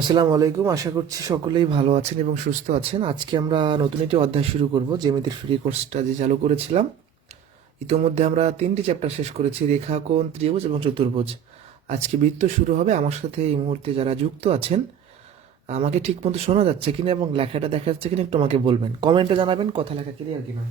আসসালামু আলাইকুম। আশা করছি সকলেই ভালো আছেন এবং সুস্থ আছেন। আজকে আমরা নতুন একটি অধ্যায় শুরু করব। জ্যামিতির ফ্রি কোর্সটা যে চালু করেছিলাম, ইতোমধ্যে আমরা 3টি চ্যাপ্টার শেষ করেছি: রেখাকোণ, ত্রিভুজ এবং চতুর্ভুজ। আজকে বৃত্ত শুরু হবে। আমার সাথে এই মুহূর্তে যারা যুক্ত আছেন, আমাকে ঠিক মতো শোনা যাচ্ছে কিনা এবং লেখাটা দেখা যাচ্ছে কিনা একটু আমাকে বলবেন, কমেন্টে জানাবেন কথা লেখা ক্লিয়ার কিনা।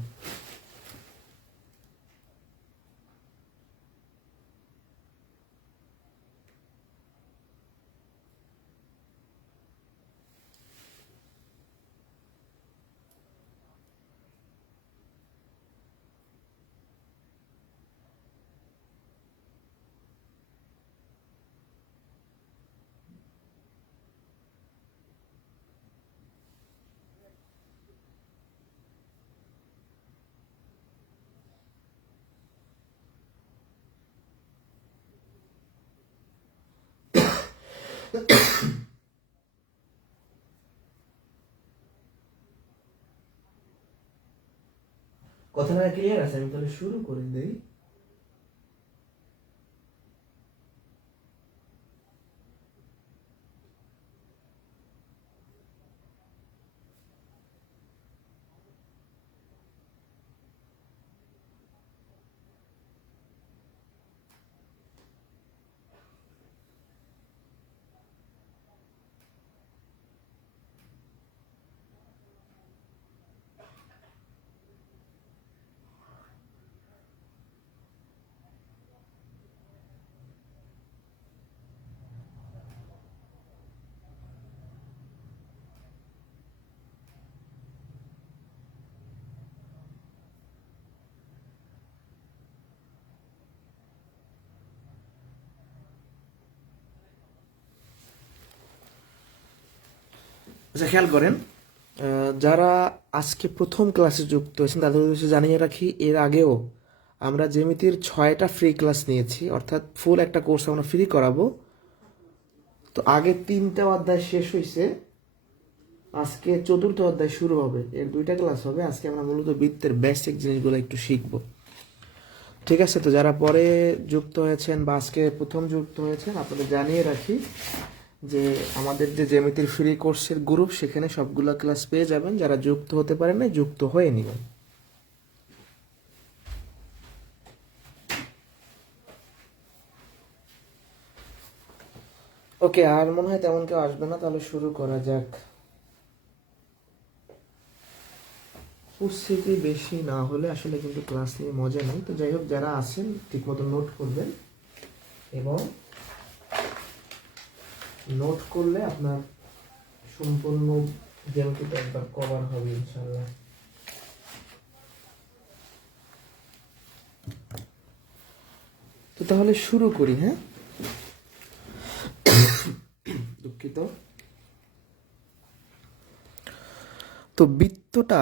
কথা লেখা ক্লিয়ার আছে? আমি তাহলে শুরু করে দেই। আচ্ছা, খেয়াল করেন, যারা আজকে প্রথম ক্লাসে যুক্ত হয়েছেন তাদের উদ্দেশ্যে জানিয়ে রাখি, এর আগেও আমরা জ্যামিতির 6টা ফ্রি ক্লাস নিয়েছি, অর্থাৎ ফুল একটা কোর্স আমরা ফ্রি করাবো। তো আগে 3টা অধ্যায় শেষ হয়েছে, আজকে 4র্থ অধ্যায় শুরু হবে। এর 2টা ক্লাস হবে। আজকে আমরা মূলত বৃত্তের বেসিক জিনিসগুলো একটু শিখবো। ঠিক আছে? তো যারা পরে যুক্ত হয়েছেন বা আজকে প্রথম যুক্ত হয়েছেন, আপনাদের জানিয়ে রাখি যে আমাদের যে জ্যামিতির ফ্রি কোর্সের গ্রুপ, সেখানে সবগুলো ক্লাস পেয়ে যাবেন। যারা যুক্ত হতে পারেন না, যুক্ত হয়ে নেবেন। ওকে, আর মনে হয় তেমন কেউ আসবে না, তাহলে শুরু করা যাক। উপস্থিতি বেশি না হলে আসলে কিন্তু ক্লাস নিয়ে মজা নেই। তো যাই হোক, যারা আছেন ঠিকমতো নোট করবেন, এবং নোট করলে আপনার সম্পূর্ণ জ্যামিতিটা একবার কভার হবে ইনশাল্লাহ। তো তাহলে শুরু করি। হ্যাঁ, দুঃখিত। তো বৃত্তটা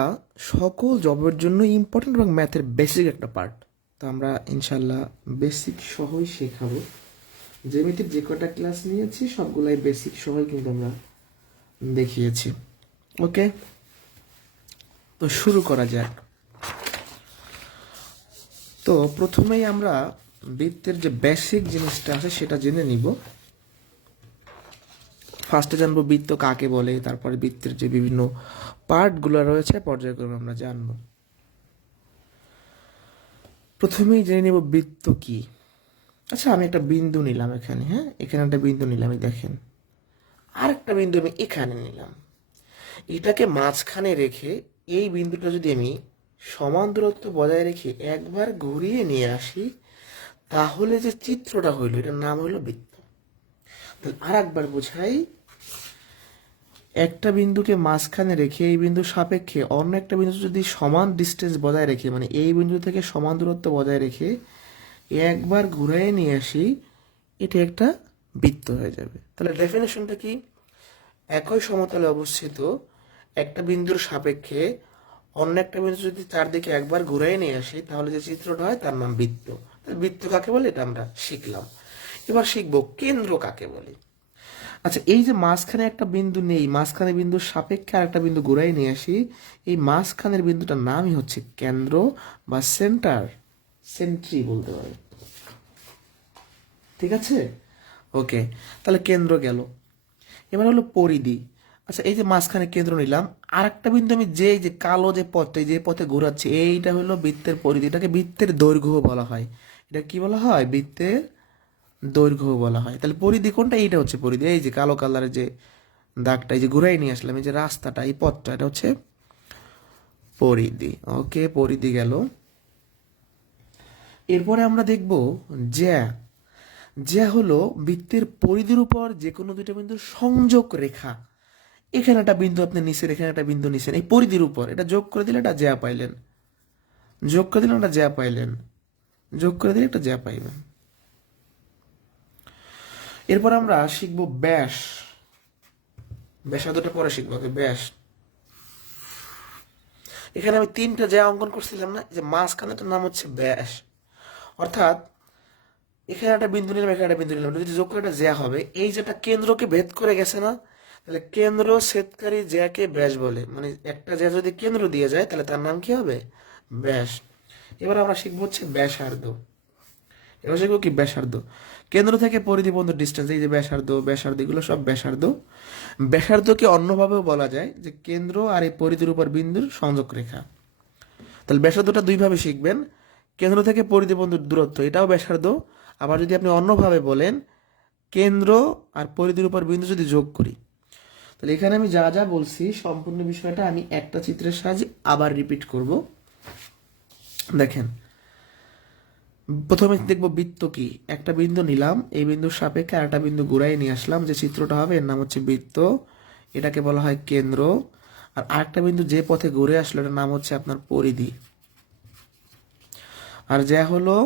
সকল জবের জন্য ইম্পর্টেন্ট এবং ম্যাথের বেসিক একটা পার্ট। তো আমরা ইনশাল্লাহ বেসিক সহই শেখাবো। জ্যামিতির যে কটা ক্লাস নিয়েছি সবগুলাই বেসিক সহই কিন্তু আমরা দেখিয়েছি। ওকে, তো শুরু করা যাক। তো প্রথমেই আমরা বৃত্তের যে বেসিক জিনিসটা আছে সেটা জেনে নিব। ফার্স্টে জানবো বৃত্ত কাকে বলে, তারপরে বৃত্তের যে বিভিন্ন পার্টগুলো রয়েছে পর্যায়ক্রমে আমরা জানবো। প্রথমেই জেনে নিব বৃত্ত কি। আচ্ছা, আমি একটা বিন্দু নিলাম এখানে। হ্যাঁ, এখানে একটা বিন্দু নিলাম, এই দেখেন। আর একটা বিন্দু আমি এখানে নিলাম। এটাকে মাঝখানে রেখে এই বিন্দুটা যদি আমি সমান দূরত্ব বজায় রেখে একবার ঘুরিয়ে নিয়ে আসি, তাহলে যে চিত্রটা হইল, এটার নাম হলো বৃত্ত। তাহলে আর একবার বোঝাই, একটা বিন্দুকে মাঝখানে রেখে এই বিন্দুর সাপেক্ষে অন্য একটা বিন্দু যদি সমান ডিস্টেন্স বজায় রেখে, মানে এই বিন্দু থেকে সমান দূরত্ব বজায় রেখে একবার ঘুরিয়ে নিয়ে আসি, এটা একটা বৃত্ত হয়ে যাবে। তাহলে ডেফিনেশনটা কি? একই সমতলে অবস্থিত একটা বিন্দুর সাপেক্ষে অন্য একটা বিন্দু যদি চারদিকে একবার ঘুরিয়ে নিয়ে আসি, তাহলে যে চিত্রটা হয় তার নাম বৃত্ত। তাহলে বৃত্ত কাকে বলে এটা আমরা শিখলাম। এবার শিখবো কেন্দ্র কাকে বলে। আচ্ছা, এই যে মাঝখানে একটা বিন্দু নেই, মাঝখানে বিন্দুর সাপেক্ষে আর একটা বিন্দু ঘুরাই নিয়ে আসি, এই মাঝখানের বিন্দুটার নামই হচ্ছে কেন্দ্র বা সেন্টার, সেন্ট্রি বলতে পারে। ঠিক আছে? ওকে, তাহলে কেন্দ্র গেল। এবার হলো পরিধি। আচ্ছা, এই যে মাঝখানে কেন্দ্র নিলাম, আর একটা বিন্দু আমি যে এই যে কালো যে পথটা, এই যে পথে ঘোরাচ্ছি, এইটা হলো বৃত্তের পরিধি। এটাকে বৃত্তের দৈর্ঘ্য বলা হয়। এটা কি বলা হয়? বৃত্তের দৈর্ঘ্য বলা হয়। তাহলে পরিধি কোনটা? এইটা হচ্ছে পরিধি। এই যে কালো কালারের যে দাগটা, এই যে ঘুরাই নিয়ে আসলাম, এই যে রাস্তাটা, এই পথটা, এটা হচ্ছে পরিধি। ওকে, পরিধি গেল। এরপরে আমরা দেখব জ্যা। জ্যা হলো বৃত্তের পরিধির উপর যে কোনো দুইটা বিন্দুর সংযোগ রেখা। এখানে একটা বিন্দু আপনি নিছেন, এখানে একটা বিন্দু নিছেন, এই পরিধির উপর এটা যোগ করে দিলে একটা জ্যা পাইলেন, যোগ করে দিলে একটা জ্যা পাইলেন, যোগ করে দিলে একটা জ্যা পাইবেন। এরপর আমরা শিখব ব্যাস। ব্যাসার্ধটা পরে শিখবো। ব্যাস, এখানে আমি তিনটা জ্যা অঙ্কন করছিলাম না, যে মাঝখানেটার নাম হচ্ছে ব্যাস। অর্থাৎ এখানে একটা বিন্দু নিলাম, এখানে একটা বিন্দু নিলাম, যদি যোগ করে একটা জ্যা হবে। এই যেটা কেন্দ্রকে ভেদ করে গেছে না, তাহলে কেন্দ্র ছেদকারী জ্যাকে ব্যাস বলে। মানে একটা জ্যা যদি কেন্দ্র দিয়ে যায় তাহলে তার নাম কি হবে? ব্যাস। এবার আমরা শিখবো হচ্ছে ব্যাসার্ধ। এবার শিখবো কি? ব্যাসার্ধ। কেন্দ্র থেকে পরিধি পর্যন্ত ডিস্টেন্স, এই যে ব্যাসার্ধ, ব্যাসার্ধ, এগুলো সব ব্যাসার্ধ। ব্যাসার্ধকে অন্যভাবেও বলা যায় যে কেন্দ্র আর এই পরিধির উপর বিন্দুর সংযোগ রেখা। তাহলে ব্যাসার্ধটা দুইভাবে শিখবেন। কেন্দ্র থেকে পরিধি পর্যন্ত দূরত্ব, এটাও ব্যাসার্ধ। আবার যদি আপনি অন্যভাবে বলেন, কেন্দ্র আর পরিধির উপর বিন্দু যদি যোগ করি, তাহলে এখানে আমি যা যা বলছি সম্পূর্ণ বিষয়টা আমি একটা চিত্রের সাহায্যে আবার রিপিট করব। দেখেন, প্রথমে দেখবো বৃত্ত কি। একটা বিন্দু নিলাম, এই বিন্দুর সাপেক্ষে আরেকটা বিন্দু ঘুরাই নিয়ে আসলাম, যে চিত্রটা হবে এর নাম হচ্ছে বৃত্ত। এটাকে বলা হয় কেন্দ্র। আর আরেকটা বিন্দু যে পথে ঘুরে আসলো এটার নাম হচ্ছে আপনার পরিধি। আর জ্যা হলো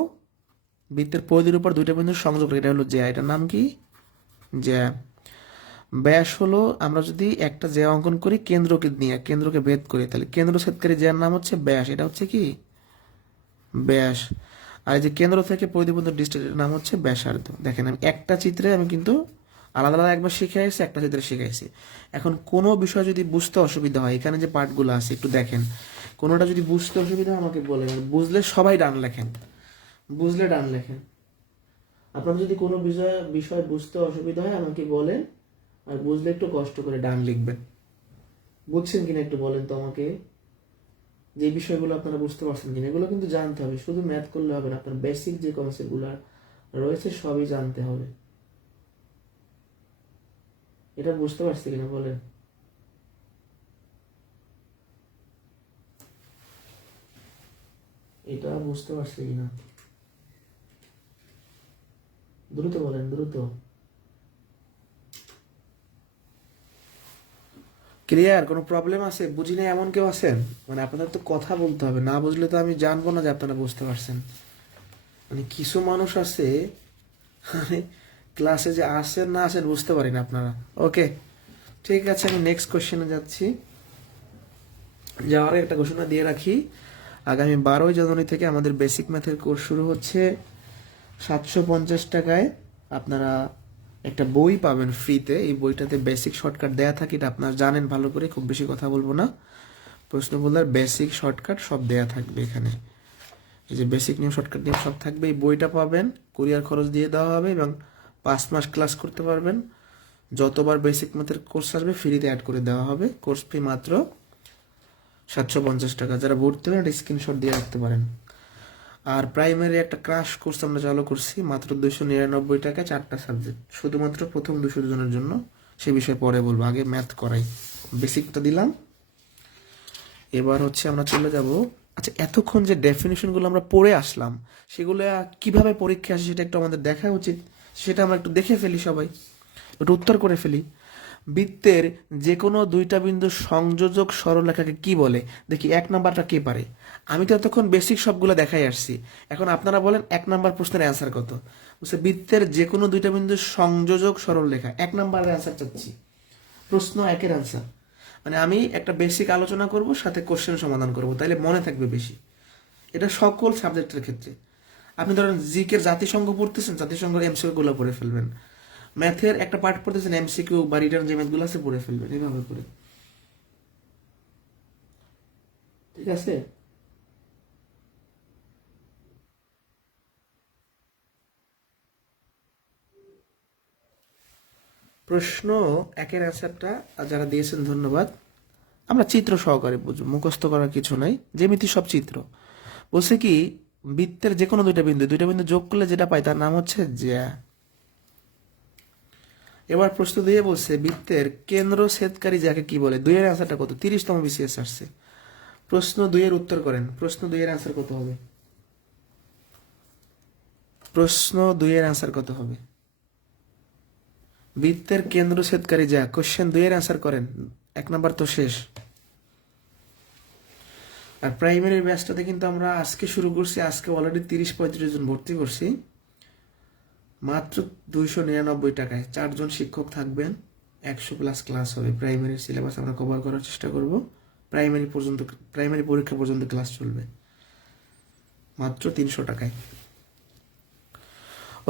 বৃত্তের পরিধির উপর দুইটা বিন্দুর সংযোগ, এটা হলো জ্যা, এটার নাম কি? জ্যা। ব্যাস হলো, আমরা যদি একটা জ্যা অঙ্কন করি কেন্দ্রকে নিয়ে, কেন্দ্রকে ভেদ করি, তাহলে কেন্দ্র ছেদকারী জ্যার নাম হচ্ছে ব্যাস, এটা হচ্ছে কি? ব্যাস। আর এই যে কেন্দ্র থেকে পরিধি পর্যন্ত ডিস্টেন্সের নাম হচ্ছে ব্যাসার্ধ। দেখেন, আমি একটা চিত্রে আমি কিন্তু আলাদা আলাদা একবার শিখাইছি, একটা চিত্রে শিখাইছি। এখন কোনো বিষয় যদি বুঝতে অসুবিধা হয়, এখানে যে পার্টগুলো আছে একটু দেখেন, কোনোটা যদি বুঝতে অসুবিধা হয় আমাকে বলেন। বুঝলে সবাই ডান লেখেন, বুঝলে ডান লেখেন। আপনার যদি কোনো বিষয় বিষয় বুঝতে অসুবিধা হয় আমাকে বলেন, আর বুঝলে একটু কষ্ট করে ডান লিখবেন। বুঝছেন কিনা একটু বলেন তো আমাকে, যে বিষয়গুলো আপনারা বুঝতে পারছেন কিনা। এগুলো কিন্তু জানতে হবে, শুধু ম্যাথ করলে হবে না, আপনার বেসিক যে কনসেপ্টগুলো রয়েছে সবই জানতে হবে। এটা বুঝতে পারছি কিনা বলেন। এটা বুঝতে পারছি কিনা দ্রুত বলেন, দ্রুত। ক্লিয়ার? কোনো প্রবলেম আছে? বুঝি না এমন কেউ আছেন? মানে আপনাদের তো কথা বলতে হবে, না বুঝলে তো আমি জানবো না যে আপনারা বুঝতে পারছেন। মানে কিছু মানুষ আছে, মানে ক্লাসে যে আসেন না আসেন বুঝতে পারি না আপনারা। ওকে, ঠিক আছে, আমি নেক্সট কোশ্চেনে যাচ্ছি। যাওয়ার একটা ঘোষণা দিয়ে রাখি, আগামী 12ই জানুয়ারি থেকে আমাদের বেসিক ম্যাথের কোর্স শুরু হচ্ছে। 750 টাকায় আপনারা একটা বই পাবেন ফ্রিতে। এই বইটাতে বেসিক শর্টকাট দেয়া থাকে, এটা আপনারা জানেন ভালো করে, খুব বেশি কথা বলবো না। প্রশ্নগুলোর বেসিক শর্টকাট সব দেয়া থাকবে এখানে। এই যে বেসিক নিয়ম, শর্টকাট নিয়ম সব থাকবে। এই বইটা পাবেন, কুরিয়ার খরচ দিয়ে দেওয়া হবে, এবং 5 মাস ক্লাস করতে পারবেন। যতবার বেসিক ম্যাথের কোর্স আসবে ফ্রিতে অ্যাড করে দেওয়া হবে। কোর্স ফি মাত্র 750 টাকা। যারা ভর্তি হবেন একটা স্ক্রিনশট দিয়ে রাখতে পারেন। আর প্রাইমারি একটা ক্রাশ কোর্স আমরা চালু করছি, মাত্র 299 টাকা, 4টা সাবজেক্ট, শুধুমাত্র প্রথম 200 জনের জন্য। সে বিষয়ে পরে বলবো, আগে ম্যাথ করাই। বেসিকটা দিলাম, এবার হচ্ছে আমরা চলে যাব। আচ্ছা, এতক্ষণ যে ডেফিনেশনগুলো আমরা পড়ে আসলাম, সেগুলো কিভাবে পরীক্ষা আসে সেটা একটু আমাদের দেখা উচিত। সেটা আমরা একটু দেখে ফেলি, সবাই একটু উত্তর করে ফেলি। বৃত্তের যে কোনো দুইটা বিন্দুর সংযোজক সরলরেখাকে কি বলে? দেখি 1 নাম্বারটা কে পারে। আমি তো এতক্ষণ বেসিক সবগুলো দেখাই আসছি। এখন আপনারা বলেন 1 নাম্বার প্রশ্নের অ্যান্সার কত? বুঝছে, বৃত্তের যে কোনো দুইটা বিন্দুর সংযোজক সরলরেখা, 1 নাম্বারের অ্যান্সার চাচ্ছি। প্রশ্ন 1-এর অ্যান্সার। মানে আমি একটা বেসিক আলোচনা করব, সাথে কোশ্চেন সমাধান করব, তাইলে মনে থাকবে বেশি। এটা সকল সাবজেক্টের ক্ষেত্রে। আপনি ধরেন জিকের জাতিসংঘ পড়তেছেন, জাতিসংঘের এমসিকিউ গুলো পড়ে ফেলবেন। ম্যাথের একটা পার্ট পড়তেছেন, এমসিকিউ বা রিটার্ন যে ম্যাথগুলো আছে পড়ে ফেলবেন, এভাবে করে। ঠিক আছে? প্রশ্ন একের অ্যান্সারটা যারা দিয়েছেন ধন্যবাদ। আমরা চিত্র সহকারে বুঝবো, মুখস্থ করার কিছু নাই, যেমিতি সব চিত্র। বলছে কি, বৃত্তের যে কোনো দুইটা বিন্দু যোগ করলে যেটা পাই তার নাম হচ্ছে জ্যা। এবার প্রশ্ন দিয়ে বলছে বৃত্তের কেন্দ্র ছেদকারী যাকে কি বলে। 2 এর অ্যান্সারটা কত? 30তম বিসিএস আসছে। প্রশ্ন 2 এর উত্তর করেন। প্রশ্ন 2 এর অ্যান্সার কত হবে? প্রশ্ন 2 এর অ্যান্সার কত হবে? বৃত্তের কেন্দ্র ছেদকারী যা। কোশ্চেন 2 এর অ্যান্সার করেন, 1 নাম্বার তো শেষ। আর প্রাইমারি ব্যাচটাতে কিন্তু আমরা আজকে শুরু করছি, আজকে অলরেডি 30-35 জন ভর্তি করছি মাত্র 299 টাকায়। 4 জন শিক্ষক থাকবেন, 100+ ক্লাস হবে। প্রাইমারি সিলেবাস আমরা কভার করার চেষ্টা করব। প্রাইমারি পরীক্ষা পর্যন্ত ক্লাস চলবে মাত্র 300 টাকায়।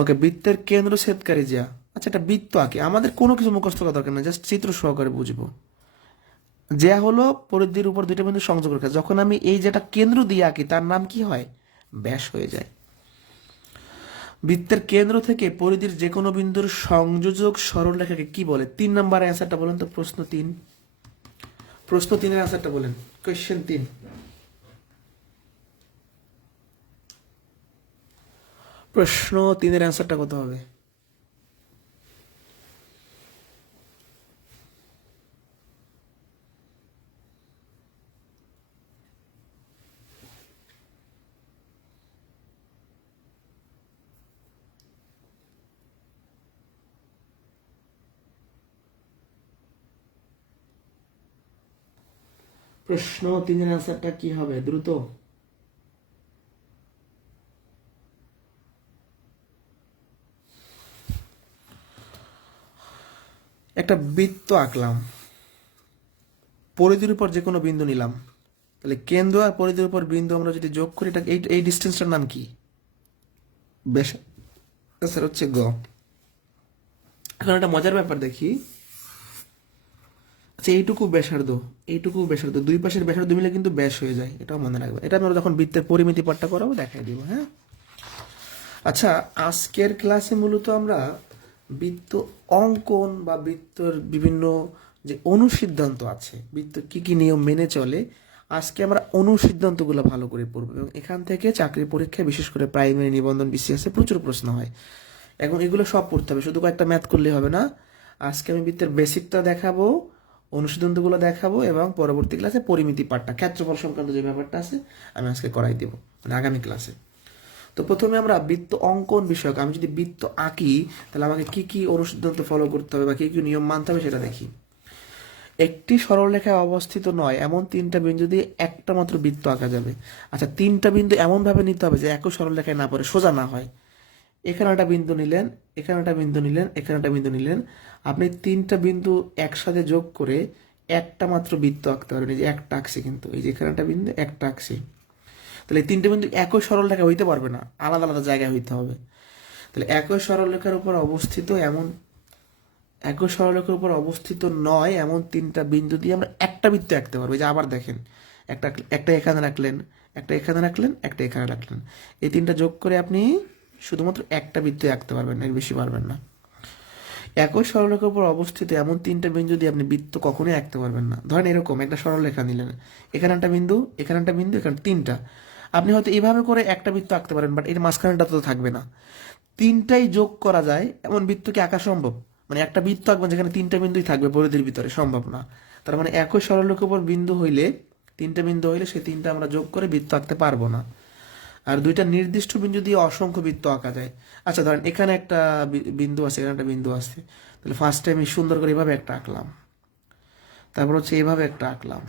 ওকে, বৃত্তের কেন্দ্র ছেদকারী যা। আচ্ছা, এটা বৃত্ত আঁকি, আমাদের কোনো কিছু মুখস্থ করা দরকার না, জাস্ট চিত্র সহকারে বুঝবো। যা হলো পরিধির উপর দুইটা বিন্দু সংযোগ রেখা। যখন আমি এই যেটা কেন্দ্র দিয়ে আঁকি তার নাম কি হয়? ব্যাস হয়ে যায়। বৃত্তের কেন্দ্র থেকে পরিধির যে কোনো বিন্দুর সংযোজক সরলরেখাকে কি বলে? 3 নাম্বার অ্যান্সারটা বলেন তো। প্রশ্ন 3, প্রশ্ন 3-এর অ্যান্সারটা বলেন। কোয়েশ্চেন 3, প্রশ্ন 3-এর অ্যান্সারটা কত হবে? প্রশ্ন 3-এর অ্যান্সারটা কি হবে? দ্রুত। একটা বৃত্ত আঁকলাম, পরিধির উপর যে কোনো বিন্দু নিলাম, তাহলে কেন্দ্র আর পরিধির উপর বিন্দু আমরা যদি যোগ করি, এটা এই ডিস্টেন্সটার নাম কি? বেশ, স্যার হচ্ছে গ। এখন একটা মজার ব্যাপার দেখি। আচ্ছা, এইটুকু ব্যাসার্ধ, দুই পাশের ব্যাসার্ধ মিলে কিন্তু ব্যাস হয়ে যায়, এটাও মনে রাখবে। এটা আমরা যখন বৃত্তের পরিমিতি পাঠটা করাবো দেখাই দিব, হ্যাঁ। আচ্ছা, আজকের ক্লাসে মূলত আমরা বৃত্ত অঙ্কন বা বৃত্তর বিভিন্ন যে অনুসিদ্ধান্ত আছে, বৃত্ত কি কি নিয়ম মেনে চলে, আজকে আমরা অনুসিদ্ধান্তগুলো ভালো করে পড়বো। এবং এখান থেকে চাকরির পরীক্ষায় বিশেষ করে প্রাইমারি নিবন্ধন বিসিএসে প্রচুর প্রশ্ন হয়। এখন এগুলো সব পড়তে হবে, শুধু কয়েকটা ম্যাথ করলে হবে না। আজকে আমি বৃত্তের বেসিকটা দেখাবো, অনুসিদ্ধান্তগুলো দেখাবো, এবং পরবর্তী ক্লাসে পরিমিতি পাঠটা, ক্ষেত্রফল সংক্রান্ত যে ব্যাপারটা আছে আমি আজকে করাই দেবো, মানে আগামী ক্লাসে। তো প্রথমে আমরা বৃত্ত অঙ্কন বিষয়ক, আমি যদি বৃত্ত আঁকি তাহলে আমাকে কি কি অনুসিদ্ধান্ত ফলো করতে হবে বা কি কি নিয়ম মানতে হবে সেটা দেখি। একটি সরলরেখায় অবস্থিত নয় এমন 3টা বিন্দু দিয়ে একটা মাত্র বৃত্ত আঁকা যাবে। আচ্ছা, 3টা বিন্দু এমনভাবে নিতে হবে যে একই সরলরেখায় না পড়ে, সোজা না হয়। এখানে একটা বিন্দু নিলেন, এখানে একটা বিন্দু নিলেন, এখানে একটা বিন্দু নিলেন। আপনি 3টা বিন্দু একসাথে যোগ করে একটা মাত্র বৃত্ত আঁকতে পারবেন। এই যে একটা আঁকছি, কিন্তু এই যে এখানে একটা বিন্দু, একটা আঁকছি। তাহলে 3টে বিন্দু একই সরলরেখা হইতে পারবে না, আলাদা আলাদা জায়গায় হইতে হবে। তাহলে একই সরলরেখার উপর অবস্থিত নয় এমন 3টা বিন্দু দিয়ে আমরা একটা বৃত্ত আঁকতে পারবো। এই যে আবার দেখেন, একটা একটা এখানে রাখলেন, একটা এখানে রাখলেন, একটা এখানে রাখলেন। এই 3টা যোগ করে আপনি শুধুমাত্র একটা বৃত্ত আঁকতে পারবেন, এর বেশি পারবেন না। একই সরলরেখার উপর অবস্থিত এমন 3টা বিন্দু দিয়ে আপনি বৃত্ত কখনোই আঁকতে পারবেন না। ধরেন এরকম একটা সরলরেখা নিলেন, এখানে একটা বিন্দু, এখানে একটা বিন্দু, এখানে 3টা। আপনি হয়তো এইভাবে করে একটা বৃত্ত আঁকতে পারেন, বাট এর মাঝখানেটা তো থাকবে না। 3টাই যোগ করা যায় এমন বৃত্ত কি আঁকা সম্ভব? মানে একটা বৃত্ত আঁকবেন যেখানে 3টা বিন্দুই থাকবে পরিধির ভিতরে, সম্ভব না। তার মানে একই সরলরেখার উপর বিন্দু হইলে, 3টা বিন্দু হইলে সেই 3টা আমরা যোগ করে বৃত্ত আঁকতে পারবো না। আর 2টা নির্দিষ্ট বিন্দু দিয়ে অসংখ্য বৃত্ত আঁকা যায়। আচ্ছা, ধরেন এখানে একটা বিন্দু আছে, এখানে একটা বিন্দু আছে। তাহলে ফার্স্ট টাইম আমি সুন্দর করে এভাবে একটা আঁকলাম, তারপর হচ্ছে এভাবে একটা আঁকলাম,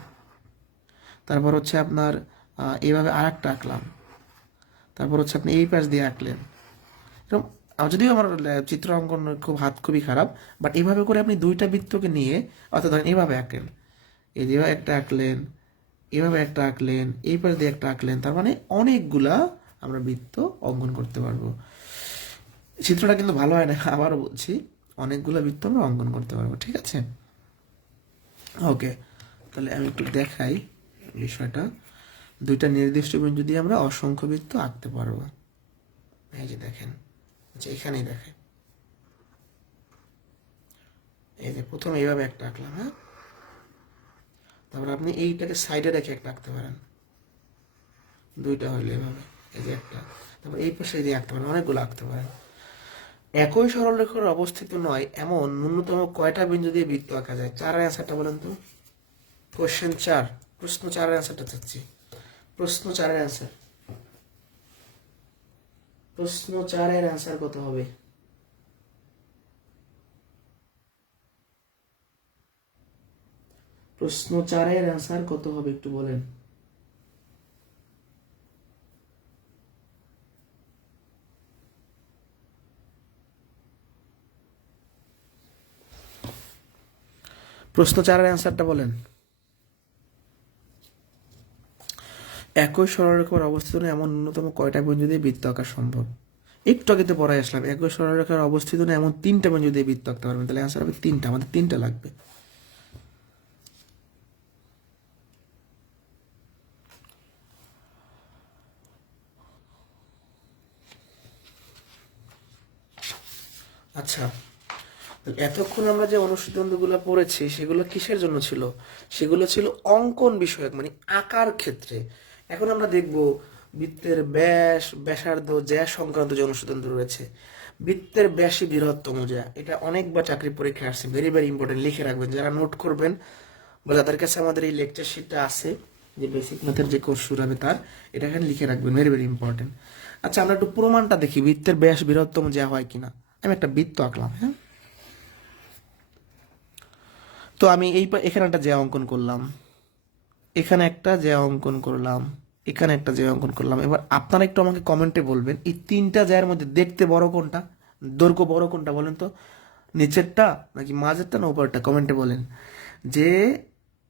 তারপর হচ্ছে আপনার এইভাবে আর একটা আঁকলাম, তারপর হচ্ছে আপনি এই পাশ দিয়ে আঁকলেন। এরকম, যদিও আমার চিত্র অঙ্কন হাত খুবই খারাপ, বাট এইভাবে করে আপনি 2টা বৃত্তকে নিয়ে, অর্থাৎ ধরেন এইভাবে আঁকলেন, এই যে একটা আঁকলেন, এভাবে একটা আঁকলেন, এই পাশ দিয়ে একটা আঁকলেন, তার মানে অনেকগুলা আমরা বৃত্ত অঙ্কন করতে পারবো। চিত্রটা কিন্তু ভালো হয় না, আবারও বলছি, অনেকগুলো বৃত্ত আমরা অঙ্কন করতে পারবো, ঠিক আছে। ওকে, তাহলে আমি একটু দেখাই বিষয়টা। 2টা নির্দিষ্ট বিন্দু দিয়ে আমরা অসংখ্য বৃত্ত আঁকতে পারবো। এই যে দেখেন, আচ্ছা এখানেই দেখেন, এই যে প্রথমে এইভাবে একটা আঁকলাম, হ্যাঁ, তারপর আপনি এইটাকে সাইডে রেখে একটা আঁকতে পারেন, দুইটা হইলে এভাবে, এই যে একটা, তারপর এই পাশে দিয়ে আঁকতে পারেন, অনেকগুলো আঁকতে পারেন। একই সরলরেখার অবস্থিত নয় এমন ন্যূনতম কয়টা বিন্দু দিয়ে বৃত্ত আঁকা যায়? চারের অ্যান্সারটা বলেন তো। কোশ্চেন 4, প্রশ্ন 4-এর অ্যান্সারটা চাচ্ছি। প্রশ্ন 4-এর অ্যান্সার, প্রশ্ন 4-এর অ্যান্সার কত হবে? প্রশ্ন 4-এর অ্যান্সার কত হবে একটু বলেন। প্রশ্ন 4-এর অ্যান্সারটা বলেন। একই সরলরেখার অবস্থিত নয় এমন ন্যূনতম কয়টা বিন্দু দিয়ে বৃত্ত আঁকা সম্ভব? একটু আগে তো পড়াই আসলাম, একই সরলরেখার অবস্থিত নয় এমন 3টা বিন্দু দিয়ে বৃত্ত আঁকতে পারবেন, তাহলে অ্যান্সার হবে 3টা, আমাদের 3টা লাগবে। আচ্ছা, এতক্ষণ আমরা যে অনুশীলনগুলো পড়েছি সেগুলো কিসের জন্য ছিল? সেগুলো ছিল অঙ্কন বিষয়ক, মানে আঁকার ক্ষেত্রে। এখন আমরা দেখব বৃত্তের ব্যাস, ব্যাসার্ধ, জ্যা সংক্রান্ত যে অনুশীলন রয়েছে। বৃত্তের ব্যাসই বৃহত্তম জ্যা, এটা অনেকবার চাকরি পরীক্ষায় আসছে, ভেরি ভেরি ইম্পর্টেন্ট, লিখে রাখবেন যারা নোট করবেন বা যাদের কাছে আমাদের এই লেকচার শিটটা আছে, যে বেসিক ম্যাথের যে কোর্স শুরু হবে তার, এটা এখানে লিখে রাখবেন, ভেরি ভেরি ইম্পর্টেন্ট। আচ্ছা, আমরা একটু প্রমাণটা দেখি বৃত্তের ব্যাস বৃহত্তম জ্যা হয় কিনা। আমি একটা বৃত্ত আঁকলাম, হ্যাঁ, তো আমি এখানে একটা জ্যা অঙ্কন করলাম, এখানে একটা জ্যা অঙ্কন করলাম, এখানে একটা জ্যা অঙ্কন করলাম। এবার আপনারা একটু আমাকে কমেন্টে বলবেন এই 3টা জ্যার মধ্যে দেখতে বড় কোনটা, দৈর্ঘ্য বড় কোনটা বলেন তো, নিচেরটা নাকি মাঝেরটা না উপরেরটা? কমেন্টে বলেন যে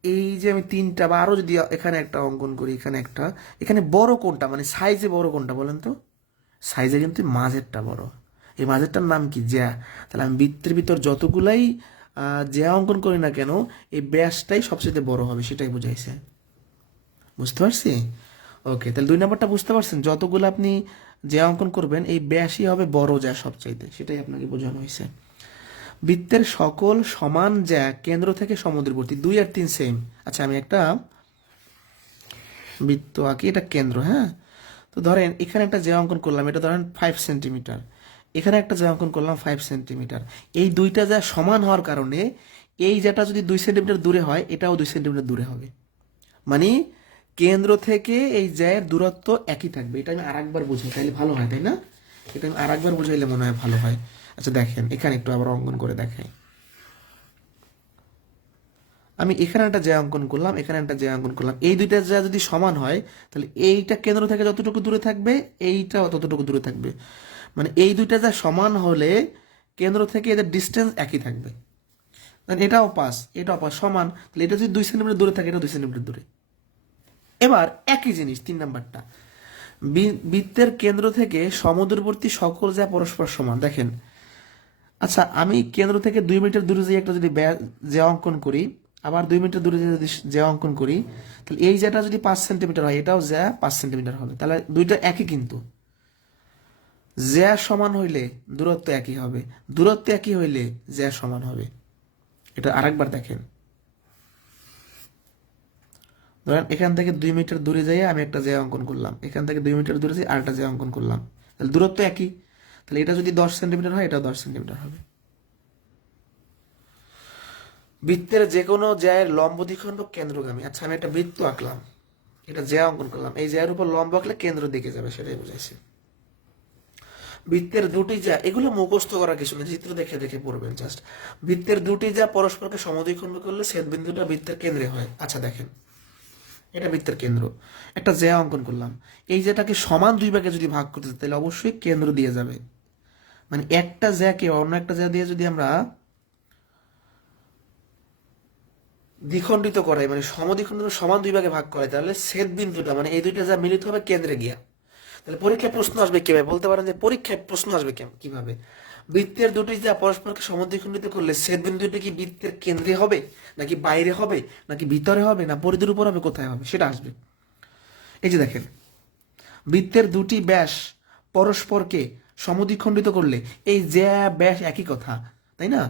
এই যে আমি 3টা বা আরো যদি এখানে একটা অঙ্কন করি, এখানে একটা, এখানে বড় কোনটা, মানে সাইজে বড় কোনটা বলেন তো। সাইজে কিন্তু মাঝেরটা বড়, এই মাঝেরটার নাম কি? জ্যা। তাহলে আমি বৃত্তের ভিতর যতগুলাই জ্যা অঙ্কন করি না কেন, এই ব্যাসটাই সবচেয়ে বড় হবে, সেটাই বুঝাইছে। বুঝতে পারছি? ওকে, তাহলে 2 নাম্বারটা বুঝতে পারছেন, যতগুলো আপনি জ্যা অঙ্কন করবেন এই ব্যাসই হবে বড় জ্যা সবচাইতে, সেটাই আপনাকে বোঝানো হয়েছে। বৃত্তের সকল সমান জ্যা কেন্দ্র থেকে সমুদ্রবর্তী, 2 আর 3 সেম। আচ্ছা, আমি একটা বৃত্ত আঁকি, এটা কেন্দ্র, হ্যাঁ। তো ধরেন এখানে একটা জ্যা অঙ্কন করলাম, এটা ধরেন 5 সেন্টিমিটার, এখানে একটা জ্যা অঙ্কন করলাম 5 সেন্টিমিটার। এই দুইটা জ্যা সমান হওয়ার কারণে এই জ্যাটা যদি 2 সেন্টিমিটার দূরে হয়, এটাও 2 সেন্টিমিটার দূরে হবে, মানে কেন্দ্র থেকে এই জ্যায়ের দূরত্ব একই থাকবে। এটা আমি আরেকবার বুঝাই, তাইলে ভালো হয়, তাই না? এটা আমি আরেকবার বুঝাইলে মনে হয় ভালো হয়। আচ্ছা দেখেন, এখানে একটু আবার অঙ্কন করে দেখাই। আমি এখানে একটা জ্যা অঙ্কন করলাম, এখানে একটা জ্যা অঙ্কন করলাম, এই দুইটা জ্যা যদি সমান হয় তাহলে এইটা কেন্দ্র থেকে যতটুকু দূরে থাকবে এইটাও ততটুকু দূরে থাকবে, মানে এই দুইটা জ্যা সমান হলে কেন্দ্র থেকে এদের ডিস্টেন্স একই থাকবে। এটাও 5, এটাও 5, সমান, তাহলে এটা যদি 2 সেন্টিমিটার দূরে থাকে, এটা 2 সেন্টিমিটার দূরে। এবার একই জিনিস 3 নাম্বারটা, বৃত্তের কেন্দ্র থেকে সমুদ্রবর্তী সকল জ্যা পরস্পর সমান। দেখেন, আচ্ছা আমি কেন্দ্র থেকে 2 মিটার দূরে যে একটা যদি জ্যা অঙ্কন করি, আবার 2 মিটার দূরে যদি জ্যা অঙ্কন করি, তাহলে এই জ্যাটা যদি 5 সেন্টিমিটার হয়, এটাও জ্যা 5 সেন্টিমিটার হবে, তাহলে দুইটা একই। কিন্তু জ্যা সমান হইলে দূরত্ব একই হবে, দূরত্ব একই হইলে জ্যা সমান হবে। এটা আরেকবার দেখেন, ধরেন এখান থেকে 2 মিটার দূরে যাই আমি একটা জ্যা অঙ্কন করলাম, এখান থেকে 2 মিটার দূরে যাই আরেকটা জ্যা অঙ্কন করলাম, তাহলে দূরত্ব একই, তাহলে এটা যদি 10 সেন্টিমিটার হয়, এটাও 10 সেন্টিমিটার হবে। বৃত্তের যে কোনো জ্যায়ের লম্ব দ্বিখণ্ডক কেন্দ্রগামী। আচ্ছা আমি একটা বৃত্ত আঁকলাম, এটা জ্যা অঙ্কন করলাম, এই জ্যায়ের উপর লম্ব আঁকলে কেন্দ্র দিকে যাবে, সেটাই বুঝাইছে। বৃত্তের দুটি জ্যা, এগুলো মুখস্থ করা কিছু না, চিত্র দেখে দেখে পড়বেন জাস্ট। বৃত্তের দুটি জ্যা পরস্পরকে সমদ্বিখণ্ড করলে ছেদ বিন্দুটা বৃত্তের কেন্দ্রে হয়। আচ্ছা দেখেন, এটা বৃত্তের কেন্দ্র, একটা জ্যা অঙ্কন করলাম, এই জ্যাটাকে সমান 2 ভাগে যদি ভাগ করতে তাহলে অবশ্যই কেন্দ্র দিয়ে যাবে, মানে একটা জ্যাকে অন্য একটা জ্যা দিয়ে যদি আমরা দ্বিখণ্ডিত করাই, মানে সমদ্বিখণ্ডিত সমান 2 ভাগে ভাগ করাই, তাহলে ছেদ বিন্দুটা মানে এই দুইটা যা মিলিত হবে কেন্দ্রে গিয়া। তাহলে পরীক্ষায় প্রশ্ন আসবে কিভাবে, বলতে পারেন যে পরীক্ষায় প্রশ্ন আসবে কিভাবে, বৃত্তের দুটি যা পরস্পরকে সমদ্বিখণ্ডিত করলে ছেদ বিন্দুটি কি বৃত্তের কেন্দ্রে হবে, নাকি বাইরে হবে, নাকি ভিতরে হবে, না পরিধির উপর হবে, কোথায় হবে, সেটা আসবে। এই যে দেখেন, বৃত্তের দুটি ব্যাস পরস্পরকে সমদ্বিখণ্ডিত করলে এই জ্যা ব্যাস একই কথা, তাই না?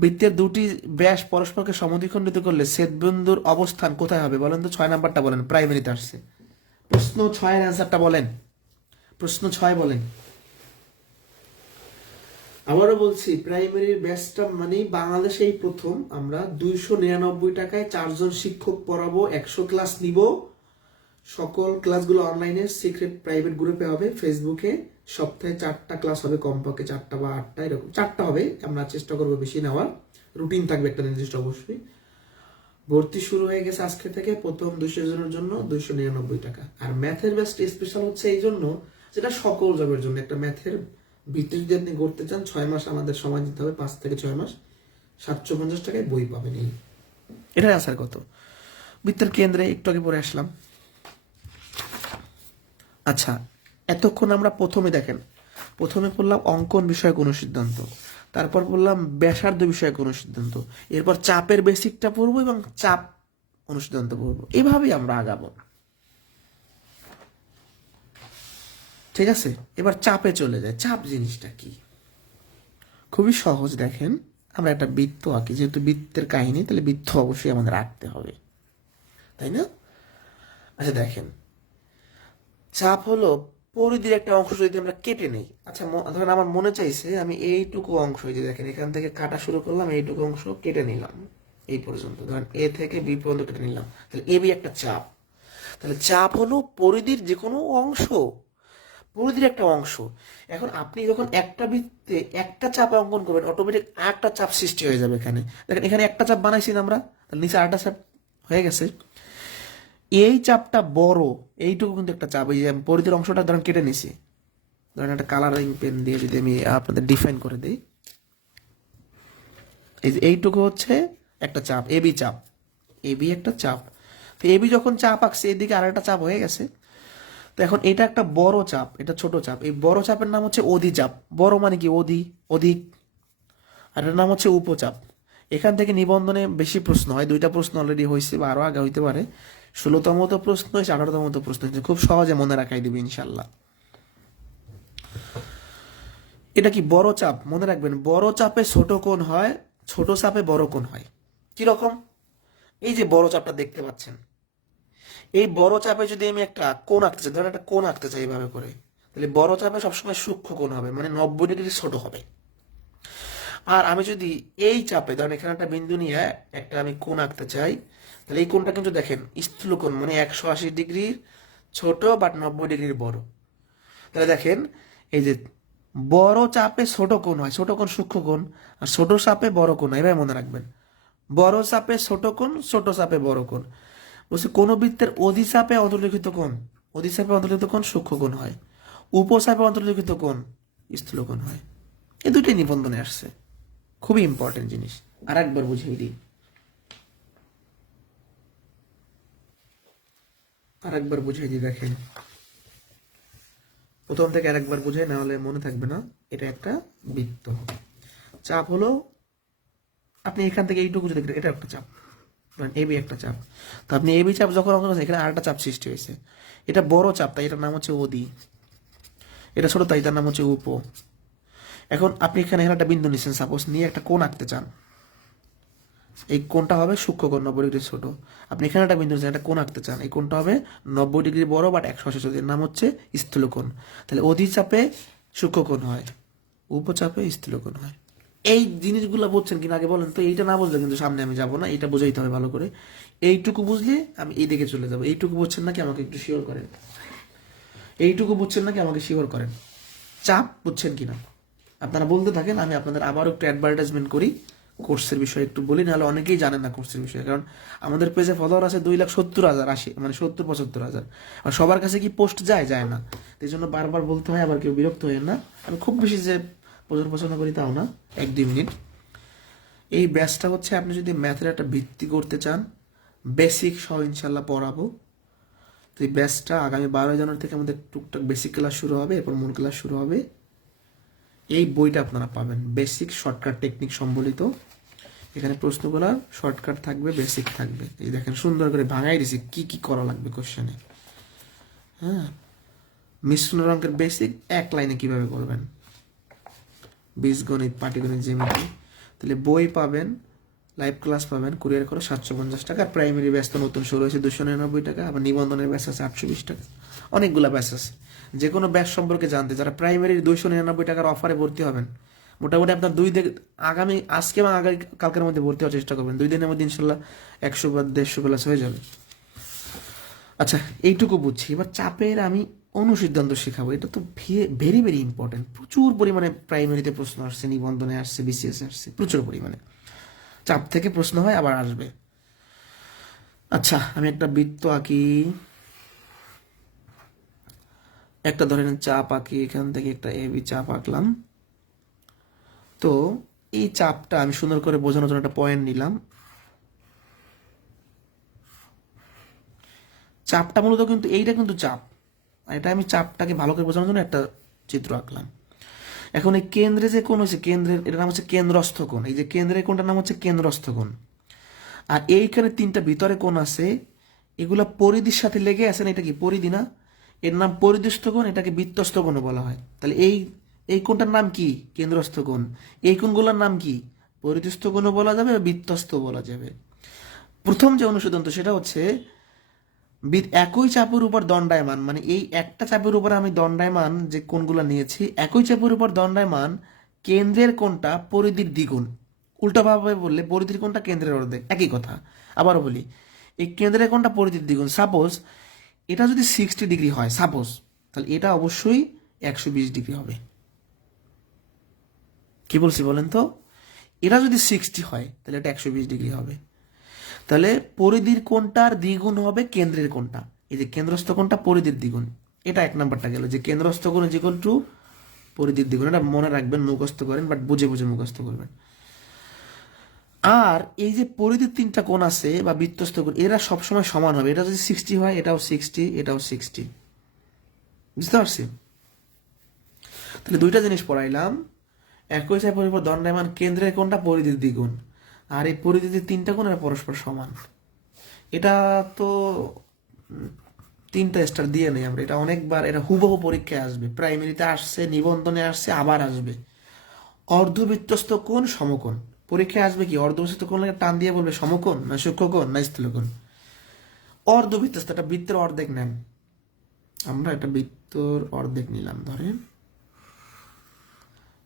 বৃত্তের দুটি ব্যাস পরস্পরকে সমদ্বিখণ্ডিত করলে ছেদবিন্দুর অবস্থান কোথায় হবে বলেন তো? 6 নাম্বারটা বলেন, প্রাইমারিতে আসছে। প্রশ্ন 6 এর অ্যান্সারটা বলেন, প্রশ্ন 6 বলেন। আবারও বলছি, প্রাইমারির ব্যাচটা মানে বাংলাদেশেই প্রথম আমরা 299 টাকায় 4 জন শিক্ষক পড়াবো, 100 ক্লাস নিব। সকল ক্লাসগুলো অনলাইনে সিক্রেট প্রাইভেট গ্রুপে হবে, ফেসবুকে। সপ্তাহে 4টা ক্লাস হবে, কমপক্ষে 4টা বা 8টা, এরকম 4টা হবে, আমরা চেষ্টা করবো বেশি নেওয়ার। রুটিন থাকবে একটা নির্দিষ্ট অবশ্যই। ভর্তি শুরু হয়ে গেছে আজকে থেকে। প্রথম 200 জনের জন্য 299 টাকা। আর ম্যাথের ব্যাচটা স্পেশাল হচ্ছে এই জন্য, যেটা সকল জবের জন্য। একটা ম্যাথের ভিত্তি যদি আপনি করতে চান, 6 মাস আমাদের সময় দিতে হবে, 5 থেকে 6 মাস। 750 টাকায় বই পাবেন। এই এটার আনসার কত? বৃত্তের কেন্দ্রে একটু আগে পরে আসলাম। আচ্ছা, এতক্ষণ আমরা প্রথমে দেখেন, প্রথমে পড়লাম অঙ্কন বিষয়ক অনুসিদ্ধান্ত, তারপর পড়লাম ব্যাসার্ধ বিষয়ক অনুসিদ্ধান্ত, এরপর চাপের বেসিকটা পড়বো এবং চাপ অনুসিদ্ধান্ত পড়বো। এভাবেই আমরা আগাবো, ঠিক আছে? এবার চাপে চলে যায়। চাপ জিনিসটা কি? খুবই সহজ। দেখেন, আমরা একটা বৃত্ত আঁকি, যেহেতু বৃত্তের কাহিনী, তাহলে বৃত্ত অবশ্যই আমাদের আঁকতে হবে, তাই না? আচ্ছা দেখেন, চাপ হলো পরিধির একটা অংশ যদি আমরা কেটে নেই। আচ্ছা ধরেন আমার মনে চাইছে আমি এইটুকু অংশ, এই যে দেখেন এখান থেকে কাটা শুরু করলাম, এইটুকু অংশ কেটে নিলাম, এই পর্যন্ত ধরেন এ থেকে বি পর্যন্ত কেটে নিলাম, তাহলে এ বি একটা চাপ। তাহলে চাপ হলো পরিধির যে কোনো অংশ, পরিধির একটা অংশ। এখন আপনি যখন একটা বৃত্তে একটা চাপ অঙ্কন করবেন, অটোমেটিক আরেকটা চাপ সৃষ্টি হয়ে যাবে। এখানে দেখেন, এখানে একটা চাপ বানাইছি না আমরা, তাহলে নিচে আরেকটা চাপ হয়ে গেছে। এই চাপটা বড়, এইটুকু কিন্তু একটা চাপ। এই যে পরিধির অংশটা ধরেন কেটে নিছি, ধরেন একটা কালারিং পেন দিয়ে যদি আমি আপনাদের ডিফাইন করে দিই, এই যে এইটুকু হচ্ছে একটা চাপ, এবি চাপ, এবি একটা চাপ। তো এবি যখন চাপ আঁকছে, এদিকে আর একটা চাপ হয়ে গেছে। তো এখন এটা একটা বড় চাপ, এটা ছোট চাপ। এই বড় চাপের নাম হচ্ছে অধিচাপ। বড় মানে কি? অধিক। আর এটার নাম হচ্ছে উপচাপ। এখান থেকে নিবন্ধনে বেশি প্রশ্ন হয়, 2টা প্রশ্ন অলরেডি হয়েছে বা আরো আগে হইতে পারে। 16তম তো প্রশ্ন হয়েছে, 18তম তো প্রশ্ন হয়েছে। খুব সহজে মনে রাখাই দিবে ইনশাল্লাহ। এটা কি? বড় চাপ। মনে রাখবেন, বড় চাপে ছোট কোণ হয়, ছোট চাপে বড় কোণ হয়। কিরকম? এই যে বড় চাপটা দেখতে পাচ্ছেন, এই বড় চাপে যদি আমি একটা কোণ আঁকতে চাই, ধরেন একটা কোণ আঁকতে চাই এইভাবে করে, তাহলে বড় চাপে সবসময় সূক্ষ্ম কোণ হবে, মানে 90 ডিগ্রি ছোট হবে। আর আমি যদি এই চাপে ধরেন এখানে একটা বিন্দু নিয়ে একটা আমি কোণ আঁকতে চাই, তাহলে এই কোণটা কিন্তু দেখেন স্থূল কোণ, মানে 180 ডিগ্রির ছোট বাট 90 ডিগ্রির বড়। তাহলে দেখেন, এই যে বড় চাপে ছোট কোণ হয়, ছোট কোণ সূক্ষ্ম কোণ, আর ছোট চাপে বড় কোণ হয়। এভাবে মনে রাখবেন, বড় চাপে ছোট কোণ, ছোট চাপে বড় কোণ। বলছি কোন বৃত্তের অধিচাপে অন্তর্লিখিত কোণ, অধিচাপে অন্তর্লিখিত কোণ সূক্ষ্ম কোণ হয়, উপচাপে অন্তর্লিখিত কোণ স্থূল কোণ হয়। এই দুটোই নিবন্ধনে আসছে, খুবই ইম্পর্টেন্ট জিনিস। আর একবার বুঝিয়ে দিই, দেখেন প্রথম থেকে আরেকবার বুঝাই, না হলে মনে থাকবে না। এটা একটা বৃত্ত, চাপ হলো, আপনি এখান থেকে এইটুকু যদি এটা একটা চাপ, এবি একটা চাপ। তো আপনি এবি চাপ যখন অঙ্কন করছেন, এখানে আরেকটা চাপ সৃষ্টি হয়েছে। এটা বড় চাপ, তাই এটার নাম হচ্ছে অধি। এটা ছোট, তাই তার নাম হচ্ছে উপ। এখন আপনি এখানে একটা বিন্দু নিচ্ছেন, সাপোজ নিয়ে একটা কোণ আঁকতে চান, এই কোণটা হবে সূক্ষ্ম কোণ, 90 ডিগ্রি ছোট। আপনি এখানে একটা বিন্দু নিচ্ছেন, একটা কোণ আঁকতে চান, এই কোণটা হবে 90 ডিগ্রি বড় বাট 180 ছোট, এর নাম হচ্ছে স্থূল কোণ। তাহলে অধি চাপে সূক্ষ্ম কোণ হয়, উপচাপে স্থূল কোণ হয়। এই জিনিসগুলো বুঝছেন কিনা আগে বলেন তো? এইটা না বুঝলে কিন্তু সামনে আমি যাবো না, এইটা বুঝাইতে হবে ভালো করে। এইটুকু বুঝলে আমি এই দিকে চলে যাবো। এইটুকু বুঝছেন নাকি আমাকে একটু শিওর করেন? এইটুকু বুঝছেন নাকি আমাকে শিওর করেন? চাপ বুঝছেন কিনা আপনারা বলতে থাকেন, আমি আপনাদের আবার একটু অ্যাডভার্টাইজমেন্ট করি, কোর্সের বিষয়ে একটু বলি, নাহলে অনেকেই জানেন না কোর্সের বিষয়ে। কারণ আমাদের পেজে ফলোয়ার আছে 2,70,000, 80 মানে 70-75,000। আর সবার কাছে কি পোস্ট যায়? যায় না। এই জন্য বারবার বলতে হয়, আবার কেউ বিরক্ত হয়ে না। আমি খুব বেশি যে পছন্দ করি তাও না, 1-2 মিনিট। এই ব্যাচটা হচ্ছে আপনি যদি ম্যাথের একটা ভিত্তি করতে চান, বেসিক সহ ইনশাল্লাহ পড়াবো। তো এই ব্যাচটা আগামী 12 জানুয়ারি থেকে আমাদের টুকটাক বেসিক ক্লাস শুরু হবে, এরপর মূল ক্লাস শুরু হবে। এই বইটা আপনারা পাবেন, বেসিক শর্টকাট টেকনিক সম্বলিত। এখানে প্রশ্নগুলো শর্টকাট থাকবে, বেসিক থাকবে। এই দেখেন সুন্দর করে ভাঙাই দিছি কি কি করা লাগবে কোশ্চেনে। হ্যাঁ, মিশ্রণ অঙ্কের বেসিক 1 লাইনে কিভাবে করবেন, বীজগণিত, পাটিগণিত, জ্যামিতি। তাহলে বই পাবেন, লাইভ ক্লাস পাবেন, কুরিয়ার খরচ 750 টাকা। আর প্রাইমারি ব্যাচ তো নতুন শুরু হয়েছে 299 টাকা। আবার নিবন্ধনের ব্যাচ আছে 820 টাকা। অনেকগুলো ব্যাচ আছে। যে কোনো ব্যাচ সম্পর্কে জানতে যারা প্রাইমারির 299 টাকার অফারে ভর্তি হবেন, মোটামুটি আপনার আগামী আজকে বা আগামী কালকের মধ্যে ভর্তি হওয়ার চেষ্টা করবেন। 2 দিনের মধ্যে ইনশাল্লাহ 100 বা 150 প্লাস হয়ে যাবে। আচ্ছা, এইটুকু বুঝছি। এবার চাপের আমি অনুসিদ্ধান্ত শেখাবো। এটা তো ভেরি ভেরি ইম্পর্টেন্ট। প্রচুর পরিমাণে প্রাইমারিতে প্রশ্ন আসছে, নিবন্ধনে আসছে, বিসিএস আসছে, প্রচুর পরিমাণে চাপ থেকে প্রশ্ন হয়, আবার আসবে। আচ্ছা, আমি একটা বৃত্ত আঁকি, একটা ধরেন চাপ আঁকি, এখান থেকে একটা এবি চাপ আঁকলাম। তো এই চাপটা আমি সুন্দর করে বোঝানোর জন্য একটা পয়েন্ট নিলাম। চাপটা মূলত কিন্তু এইটা কিন্তু চাপ, এটা আমি চাপটাকে ভালো করে বোঝানোর জন্য একটা চিত্র আঁকলাম। এখন এই কেন্দ্রে যে কোণ হচ্ছে, কেন্দ্রের এটার নাম হচ্ছে কেন্দ্রস্থ কোণ। এই যে কেন্দ্রের কোণটার নাম হচ্ছে কেন্দ্রস্থ কোণ। আর এইখানে 3টা ভিতরে কোণ আছে, এগুলা পরিধির সাথে লেগে আছে না, এটা কি পরিধি না? এর নাম পরিধিস্থ কোণ, এটাকে বৃত্তস্থ কোণ বলা হয়। তাহলে এই কোণটার নাম কি? কেন্দ্রস্থ কোণ। এই কোণগুলোর নাম কি? পরিধিস্থ কোণও বলা যাবে বা বৃত্তস্থ বলা যাবে। প্রথম যে অনুসিদ্ধান্ত সেটা হচ্ছে একই চাপের উপর দণ্ডায়মান, মানে এই একটা চাপের উপর আমি দণ্ডায়মান যে কোণগুলো নিয়েছি, একই চাপের উপর দণ্ডায়মান কেন্দ্রের কোণটা পরিধির দ্বিগুণ। উল্টোভাবে বললে পরিধির কোণটা কেন্দ্রের অর্ধেক, একই কথা। আবারও বলি, এই কেন্দ্রের কোণটা পরিধির দ্বিগুণ। সাপোজ এটা যদি 60 ডিগ্রি হয়, সাপোজ, তাহলে এটা অবশ্যই 120 ডিগ্রি হবে। কি বলছি বলেন তো? এটা যদি 60 হয় তাহলে এটা 120 ডিগ্রি হবে। তাহলে পরিধির কোণটার দ্বিগুণ হবে কেন্দ্রের কোণটা। এই যে কেন্দ্রস্থ কোণটা পরিধির দ্বিগুণ, এটা 1 নাম্বারটা গেল, যে কেন্দ্রস্থ কোণ ইজ ইকুয়াল টু পরিধির দ্বিগুণ। এটা মনে রাখবেন, মুখস্থ করেন, বাট বুঝে বুঝে মুখস্থ করবেন। আর এই যে পরিধির 3টা কোণ আছে বা বৃত্তস্থ কোণ, এরা সবসময় সমান হবে। এটা যদি 60 হয়, এটাও 60, এটাও 60। বুঝতে পারছি? তাহলে 2টা জিনিস পড়াইলাম। একই চাপের উপর দণ্ডায়মান কেন্দ্রের কোণটা পরিধির দ্বিগুণ, আর এই পরিধির 3টা কোণ এরা পরস্পর সমান। এটা তো 3টা স্টার দিয়ে নেই আমরা, এটা অনেকবার, এটা হুবহু পরীক্ষায় আসবে, প্রাইমারিতে আসছে, নিবন্ধনে আসছে, আবার আসবে। অর্ধবৃত্তস্থ কোণ সমকোণ, পরীক্ষায় আসবে কি? অর্ধবৃত্তস্থ কোণ টান দিয়ে বলবে সমকোণ না সূক্ষ্মকোণ না স্থূলকোণ। অর্ধবৃত্তস্থ, একটা বৃত্তের অর্ধেক নেন, আমরা একটা বৃত্তর অর্ধেক নিলাম। ধরেন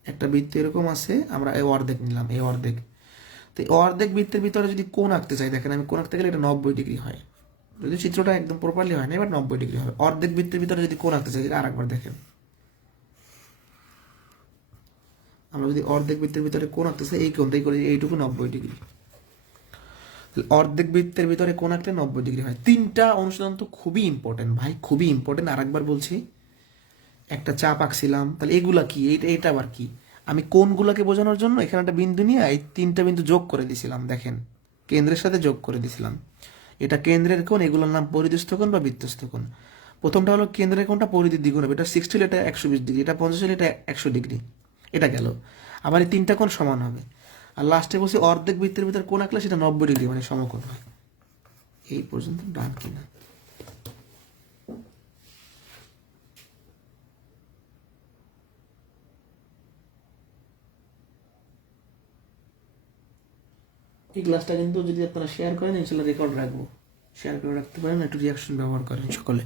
একটা বৃত্ত এরকম আছে, আমরা এই অর্ধেক নিলাম, এই অর্ধেক। তো এই অর্ধেক বৃত্তের ভিতরে যদি কোণ আঁকতে চাই, দেখেন আমি কোণ আঁকতে গেলে এটা 90 ডিগ্রি হয়। যদি চিত্রটা একদম প্রপারলি হয় না, এবার 90 ডিগ্রি হবে। অর্ধেক বৃত্তের ভিতরে যদি কোণ আঁকতে চাই, আর একবার দেখেন, আমরা যদি অর্ধেক বৃত্তের ভিতরে কোণ আঁকতে চাই, এই কোণটাই করি, এইটুকু 90 ডিগ্রি। অর্ধেক বৃত্তের ভিতরে কোণ আঁকলে 90 ডিগ্রি হয়। 3টা অনুশীলন তো খুবই ইম্পর্টেন্ট ভাই, খুবই ইম্পর্টেন্ট। আর একবার বলছি, একটা চাপ আঁকছিলাম, তাহলে এগুলা কি, এইটা আবার কি? আমি কোণগুলোকে বোঝানোর জন্য এখানে একটা বিন্দু নিয়ে এই 3টা বিন্দু যোগ করে দিছিলাম, দেখেন, কেন্দ্রের সাথে যোগ করে দিছিলাম। এটা কেন্দ্রের কোণ, এগুলোর নাম পরিধিস্থ কোণ বা বৃত্তস্থ কোণ। প্রথমটা হলো কেন্দ্রের কোণটা পরিধির দ্বিগুণ হবে, এটা 60 হলে এটা 120 ডিগ্রি, এটা 50 হলে এটা 100 ডিগ্রি, এটা গেল। আবার এই 3টা কোণ সমান হবে। আর লাস্টে বলছি অর্ধেক বৃত্তের ভিতরে কোণ আঁকলে সেটা 90 ডিগ্রি, মানে সমকোণ হয়। এই পর্যন্ত ডান কিনা? এই ক্লাসটা কিন্তু যদি আপনারা শেয়ার করেন, ইনশাল্লাহ রেকর্ড রাখবো। শেয়ার করে রাখতে পারেন, একটু রিয়াকশন ব্যবহার করেন সকলে।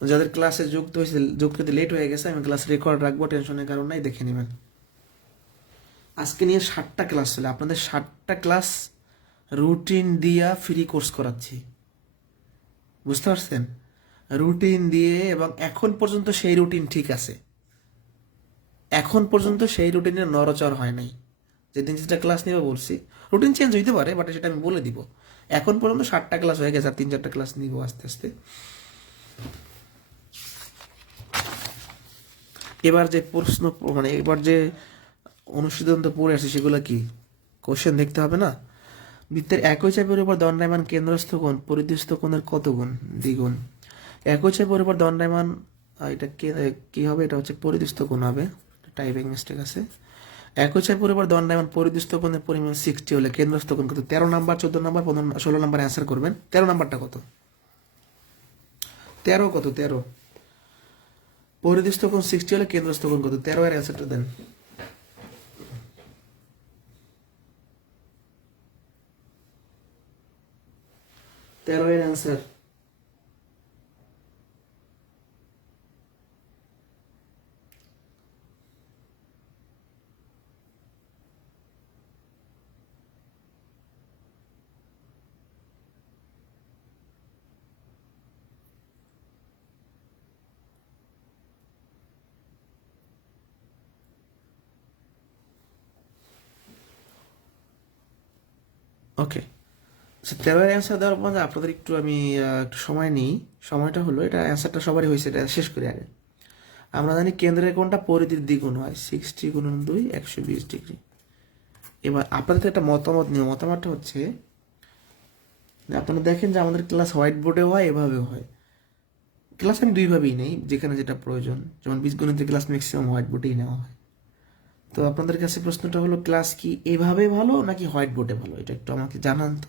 যাদের ক্লাসে যুক্ত হতে লেট হয়ে গেছে, আমি ক্লাস রেকর্ড রাখবো, টেনশনের কারণ নাই, দেখে নেবেন। আজকে নিয়ে 60টা ক্লাস ছিল, আপনাদের 60টা ক্লাস রুটিন দিয়া ফ্রি কোর্স করাচ্ছি, বুঝতে পারছেন? রুটিন দিয়ে, এবং এখন পর্যন্ত সেই রুটিন ঠিক আছে, এখন পর্যন্ত সেই রুটিনের নড়চড় হয় নাই। যেদিন যেটা ক্লাস নিবে বলছি, রুটিন চেঞ্জ হইতে পারে, বাট সেটা আমি বলে দিব। এখন পর্যন্ত 60টা ক্লাস হয়ে গেছে, আর 3-4টা ক্লাস নিব আস্তে আস্তে। এবার যে প্রশ্ন, মানে এবার যে অনুশীলন তো পড়ে আসছে, সেগুলো কি কোশ্চেন দেখতে হবে না? বৃত্তের একই চাপের উপর দণ্ডায়মান কেন্দ্রস্থ কোণ পরিধিস্থ কোণের কত গুণ? দ্বিগুণ। একই চাপের উপর দণ্ডায়মান, এটা কি হবে? এটা হচ্ছে পরিধিস্থ কোণ হবে, টাইপিং মিস্টেক আছে। একই চাপের উপর দণ্ডায়মান পরিধিস্থ কোণের পরিমাণ 60 হলে কেন্দ্রস্থ কোণ কত? 13 নাম্বার, 14 নাম্বার, 16 নাম্বার অ্যান্সার করবেন। 13 নাম্বারটা কত? 13 কত? 13 পরিধিস্থ কোণ 60 হলে কেন্দ্রস্থ কোণ কত? 13 এর অ্যান্সারটা দেন। 13 এর অ্যান্সার। ওকে, আচ্ছা 13 এর অ্যান্সার দেওয়ার পর আপনাদের একটু আমি একটু সময় নিই। সময়টা হলো, এটা অ্যান্সারটা সবারই হয়েছে, এটা শেষ করি আগে। আমরা জানি কেন্দ্রের কোণটা পরিধির দ্বিগুণ হয়, 60 গুণন 2 120 ডিগ্রি। এবার আপনাদের তো একটা মতামত নিয়ে, মতামতটা হচ্ছে যে আপনারা দেখেন যে আমাদের ক্লাস হোয়াইট বোর্ডেও হয়, এভাবেও হয়। ক্লাস আমি দুইভাবেই নেই, যেখানে যেটা প্রয়োজন। যেমন বীজগণিতের ক্লাস ম্যাক্সিমাম হোয়াইট বোর্ডেই নেওয়া হয়। তো আপনাদের কাছে প্রশ্নটা হলো, ক্লাস কি এভাবে ভালো নাকি হোয়াইট বোর্ডে ভালো, এটা একটু আমাকে জানান তো।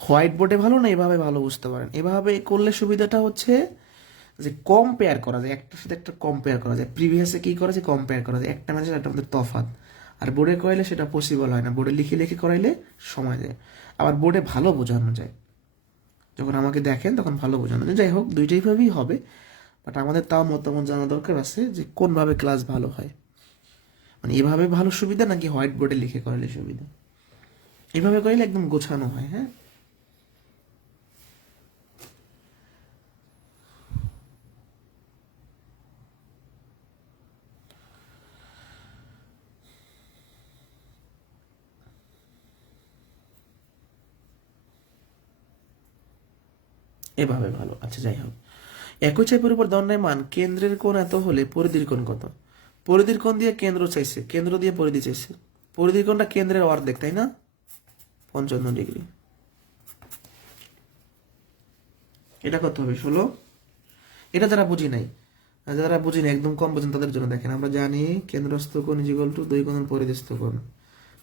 হোয়াইট বোর্ডে ভালো না এভাবে ভালো, বুঝতে পারেন? এভাবে করলে সুবিধাটা হচ্ছে যে কম্পেয়ার করা যায়, একটার সাথে একটা কম্পেয়ার করা যায়। প্রিভিয়াসে কি করা যায়, কম্পেয়ার করা যায়, একটা ম্যাচের একটা মধ্যে তফাৎ। আর বোর্ডে করাইলে সেটা পসিবল হয় না, বোর্ডে লিখে লিখে করাইলে সময় যায়। আবার বোর্ডে ভালো বোঝানো যায়, যখন আমাকে দেখেন তখন ভালো বোঝানো যায়। যাই হোক, দুইটাই ভাবেই হবে, বাট আমাদের তাও মতামত জানা দরকার আছে যে কোনভাবে ক্লাস ভালো হয়। মানে এভাবে ভালো সুবিধা নাকি হোয়াইট বোর্ডে লিখে করালে সুবিধা। এভাবে করাইলে একদম গোছানো হয়। হ্যাঁ, এভাবে ভালো। আচ্ছা যাই হোক, একই চাপের উপর দণ্ডায়মান কেন্দ্রের কোণ এত হলে পরিধির কোণ কত? পরিধির কোণ দিয়ে কেন্দ্র চাইছে, কেন্দ্র দিয়ে পরিধি চাইছে। পরিধির কোণটা কেন্দ্রের অর্ধেক, তাই না? 55 ডিগ্রি। এটা কত হবে? 16। এটা যারা বুঝি নাই, যারা বুঝি না, একদম কম বোঝেন, তাদের জন্য দেখেন, আমরা জানি কেন্দ্রস্থ কোণ ইকুয়াল টু 2 গুণন পরিধিস্থ কোণ।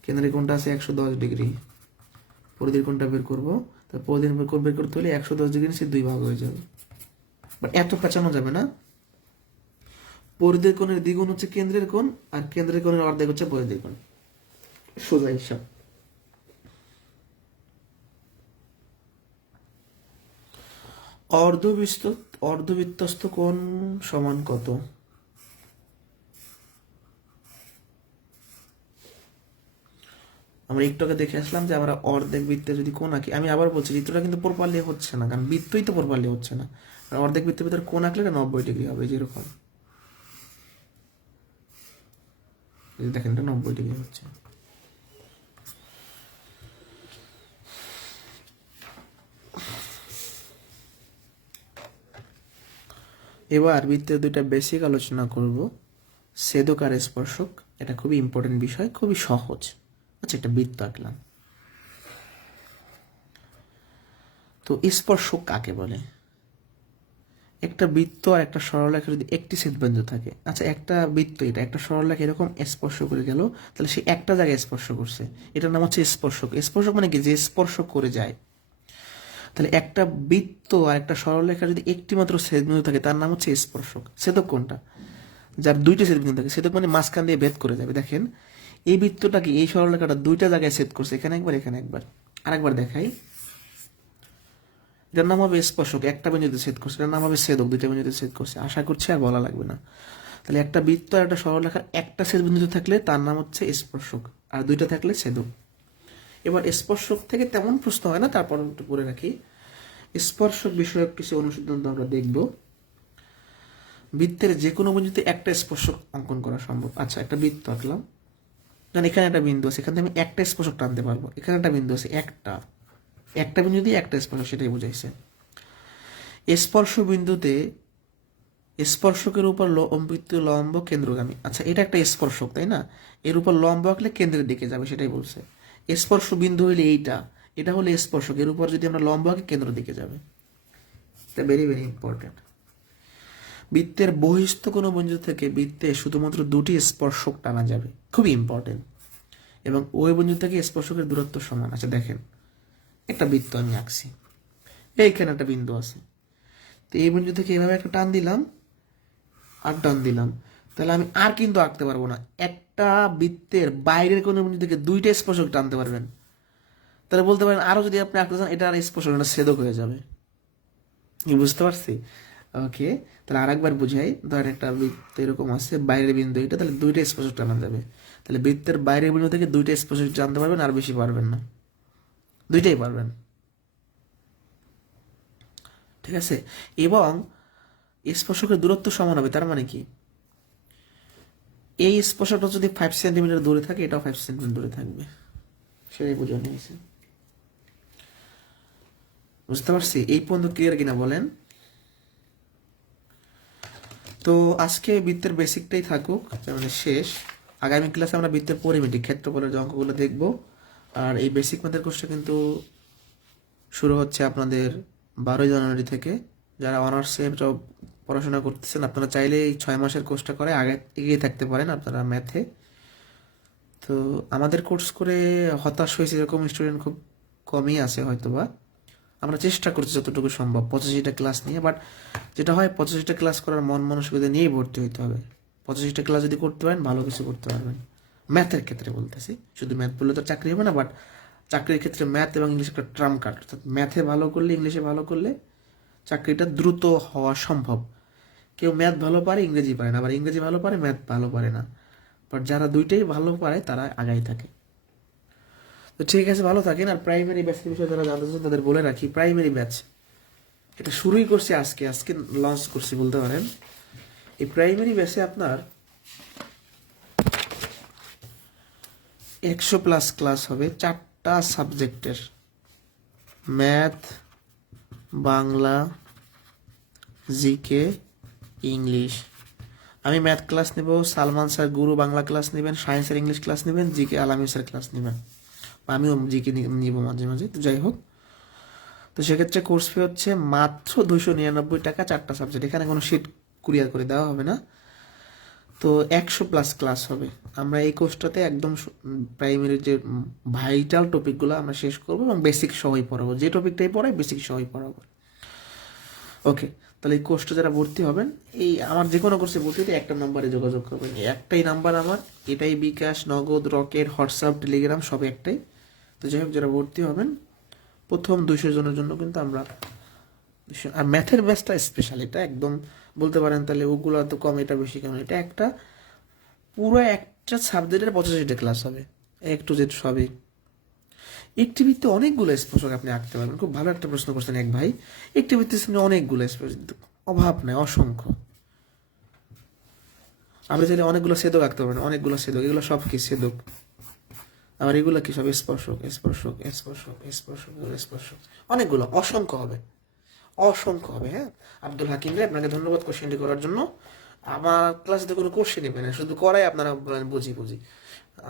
কেন্দ্রের কোণটা আছে 110 ডিগ্রি, পরিধির কোণটা বের করবো। তো পরিধির কোণ বের করতে হলে 110 ডিগ্রি নিচে 2 ভাগ হয়ে যাবে। বাট এত পেঁচানো যাবে না। পরিধির কোণের দ্বিগুণ হচ্ছে কেন্দ্রের কোণ, আর কেন্দ্রের কোণের অর্ধেক হচ্ছে পরিধির কোণ। সোজা হিসাব। অর্ধবৃত্ত অর্ধবৃত্তস্থ কোণ সমান কত? আমরা একটু আগে দেখে আসলাম যে আমরা অর্ধেক বৃত্তে যদি কোণ আঁকি, আমি আবার বলছি চিত্রটা কিন্তু প্রপারলি হচ্ছে না, কারণ বৃত্তই তো প্রপারলি হচ্ছে না। আর অর্ধেক বৃত্তের ভিতরে কোণ আঁকলে এটা 90 ডিগ্রি হবে, যেরকম দেখেন এটা 90 ডিগ্রি হচ্ছে। এবার বৃত্তের দুইটা বেসিক আলোচনা করব, ছেদক আর স্পর্শক। এটা খুবই ইম্পর্টেন্ট বিষয়, খুবই সহজ। আচ্ছা, একটা বৃত্ত আঁকলাম, তো স্পর্শক কাকে বলে? একটা বৃত্ত আর একটা সরলরেখা যদি একটি ছেদবিন্দু থাকে, আচ্ছা একটা বৃত্ত, এটা একটা সরলরেখা এরকম স্পর্শ করে গেল, তাহলে সে একটা জায়গায় স্পর্শ করছে, এটার নাম হচ্ছে স্পর্শক। স্পর্শক মানে কি? যে স্পর্শ করে যায়। তাহলে একটা বৃত্ত আর একটা সরলরেখা যদি একটি মাত্র ছেদবিন্দু থাকে, তার নাম হচ্ছে স্পর্শক। ছেদক কোনটা? যার দুইটা ছেদবিন্দু থাকে। ছেদক মানে মাঝখান দিয়ে ভেদ করে যাবে। দেখেন এই বৃত্তটা কি, এই সরলরেখাটা দুইটা জায়গায় ছেদ করছে, এখানে একবার এখানে একবার। আরেকবার দেখাই, এটার নাম হবে স্পর্শক। একটা বিন্দুতে ছেদ করছে, এটার নাম হবে ছেদক, দুইটা বিন্দুতে ছেদ করছে। আশা করছি আর বলা লাগবে না। তাহলে একটা বৃত্ত আর একটা সরলরেখার একটা ছেদ বিন্দুতে থাকলে তার নাম হচ্ছে স্পর্শক, আর দুইটা থাকলে ছেদক। এবার স্পর্শক থেকে তেমন প্রশ্ন হয় না, তারপর একটু করে রাখি। স্পর্শক বিষয়ক কিছু অনুসিদ্ধান্ত আমরা দেখব। বৃত্তের যে কোনো বিন্দুতে একটা স্পর্শক অঙ্কন করা সম্ভব। আচ্ছা, একটা বৃত্ত আঁকলাম, কারণ এখানে একটা বিন্দু আছে, এখান থেকে আমি একটা স্পর্শক টানতে পারবো। এখানে একটা বিন্দু আছে, একটা বিন্দু দিয়ে একটা স্পর্শক, সেটাই বুঝাইছে। স্পর্শ বিন্দুতে স্পর্শকের উপর লম্বিত লম্ব কেন্দ্রগামী। আচ্ছা, এটা একটা স্পর্শক, তাই না? এর উপর লম্ব আঁকলে কেন্দ্রের দিকে যাবে, সেটাই বলছে। স্পর্শ বিন্দু হইলে এইটা, এটা হলে স্পর্শক, এর উপর যদি আমরা লম্ব আঁকি কেন্দ্রের দিকে যাবে। এটা ভেরি ভেরি ইম্পর্টেন্ট। বৃত্তের বহিস্থ কোনো বিন্দু থেকে বৃত্তে শুধুমাত্র দুটি স্পর্শক টানা যাবে, খুবই ইম্পর্টেন্ট। এবং ওই বিন্দু থেকে স্পর্শকের দূরত্ব সমান। আচ্ছা দেখেন, একটা বৃত্ত আমি আঁকছি, এইখানে একটা বিন্দু আছে, তো এই বিন্দু থেকে এইভাবে একটা টান দিলাম আর টান দিলাম, তাহলে আমি আর কিন্তু আঁকতে পারবো না। একটা বৃত্তের বাইরের কোনো বিন্দু থেকে দুইটা স্পর্শক টানতে পারবেন, তাহলে বলতে পারেন আরো যদি আপনি আঁকতে চান এটা আর স্পষ্ট না, ছেদক হয়ে যাবে। কি বুঝতে পারছি? ওকে, তাহলে আরেকবার বুঝাই। ধরেন একটা বৃত্ত এরকম আছে, বাইরের বিন্দু এটা, তাহলে দুইটা স্পর্শক টানা যাবে। তাহলে বৃত্তের বাইরের বিন্দু থেকে দুইটা স্পর্শক জানতে পারবেন, আর বেশি পারবেন না, দুইটাই পারবেন। ঠিক আছে, এবং স্পর্শকের দূরত্ব সমান হবে। তার মানে কি, এই স্পর্শকটা যদি 5 সেন্টিমিটার দূরে থাকে, এটাও 5 সেন্টিমিটার দূরে থাকবে। সেটাই বোঝানো হয়েছে। বুঝতে পারছি? এই পর্যন্ত ক্লিয়ার কিনা বলেন? তো আজকে বৃত্তের বেসিকটাই থাকুক, মানে শেষ। আগামী ক্লাসে আমরা বৃত্তের পরিমিতি, ক্ষেত্রফলের যে অঙ্কগুলো দেখব। আর এই বেসিক ম্যাথের কোর্সটা কিন্তু শুরু হচ্ছে আপনাদের 12ই জানুয়ারি থেকে। যারা অনার্সে পড়াশোনা করতেছেন, আপনারা চাইলে এই 6 মাসের কোর্সটা করে আগে এগিয়ে থাকতে পারেন আপনারা ম্যাথে। তো আমাদের কোর্স করে হতাশ হয়েছে এরকম স্টুডেন্ট খুব কমই আছে হয়তোবা। আমরা চেষ্টা করছি যতটুকু সম্ভব 85টা ক্লাস নিয়ে। বাট যেটা হয়, 85টা ক্লাস করার মন মানসিকতা নিয়েই ভর্তি হইতে হবে। 85টা ক্লাস যদি করতে পারেন, ভালো কিছু করতে পারবেন। ম্যাথের ক্ষেত্রে বলতেছি, শুধু ম্যাথ বললে তো চাকরি হবে না। বাট চাকরির ক্ষেত্রে ম্যাথ এবং ইংলিশ একটা ট্রাম্প কার্ড। অর্থাৎ ম্যাথে ভালো করলে, ইংলিশে ভালো করলে চাকরিটা দ্রুত হওয়া সম্ভব। কেউ ম্যাথ ভালো পারে, ইংরেজি পারে না, আবার ইংরেজি ভালো পারে, ম্যাথ ভালো পারে না। বাট যারা দুইটাই ভালো পারে তারা আগাই থাকে। তো ঠিক আছে, ভালো থাকেন। আর প্রাইমারি ব্যাচের বিষয়ে যারা জানতে চান তাদের বলে রাখি, প্রাইমারি ব্যাচ এটা শুরুই করছি আজকে, আজকে লঞ্চ করছি বলতে পারেন। এই প্রাইমারি ব্যাচে আপনার 100+ ক্লাস হবে 4টা সাবজেক্টের, ম্যাথ, বাংলা, জিকে, ইংলিশ। আমি ম্যাথ ক্লাস নেব, সালমান স্যার গুরু বাংলা ক্লাস নেবেন, সায়েন্সের ইংলিশ ক্লাস নেবেন, জিকে আলামিন স্যার ক্লাস নেবেন, আমিও জিকে নিব মাঝে মাঝে। তো যাই হোক, তো সেক্ষেত্রে কোর্স ফি হচ্ছে মাত্র 299 টাকা, 4টা সাবজেক্ট। এখানে কোনো শিট কুরিয়ার করে দেওয়া হবে না। তো 100+ ক্লাস হবে। আমরা এই কোর্সটাতে একদম প্রাইমারির যে ভাইটাল টপিকগুলো আমরা শেষ করবো এবং বেসিক সহই পড়াবো। যে টপিকটাই পড়াই বেসিক সহই পড়াবো। ওকে, তাহলে এই কোর্সটা যারা ভর্তি হবেন, এই আমার যে কোনো কোর্সে ভর্তি হতে একটা নাম্বারে যোগাযোগ করবেন। একটাই নাম্বার আমার, এটাই বিকাশ, নগদ, রকেট, হোয়াটসঅ্যাপ, টেলিগ্রাম সব একটাই। তো যাই হোক, যারা ভর্তি হবেন প্রথম 200 জনের জন্য কিন্তু আমরা, আর ম্যাথের ব্যাচটা স্পেশাল, এটা একদম বলতে পারেন তাহলে ওগুলো তো কম, এটা বেশি কেন, এটা একটা পুরো একটা সাবজেক্টের 85টা ক্লাস হবে, একটু যেটা সবই। একটি বৃত্তে অনেকগুলো স্পর্শক আপনি আঁকতে পারবেন। খুব ভালো একটা প্রশ্ন করছেন এক ভাই। একটি বৃত্তের সামনে অনেকগুলো স্পর্শক, অভাব নাই, অসংখ্য। আপনি চাইলে অনেকগুলো ছেদক আঁকতে পারবেন, অনেকগুলো ছেদক, এগুলো সব কি ছেদক। আবার এগুলো কি সব স্পর্শক, স্পর্শক, স্পর্শক, স্পর্শক, স্পর্শক, অনেকগুলো, অসংখ্য হবে, অসংখ্য হবে। হ্যাঁ, আব্দুল হাকিম ভাই, আপনাকে ধন্যবাদ কোশ্চেনটি করার জন্য। আমার ক্লাসে তো কোনো কোশ্চেন নেবে না, শুধু করাই আপনারা বলেন বুঝি বুঝি।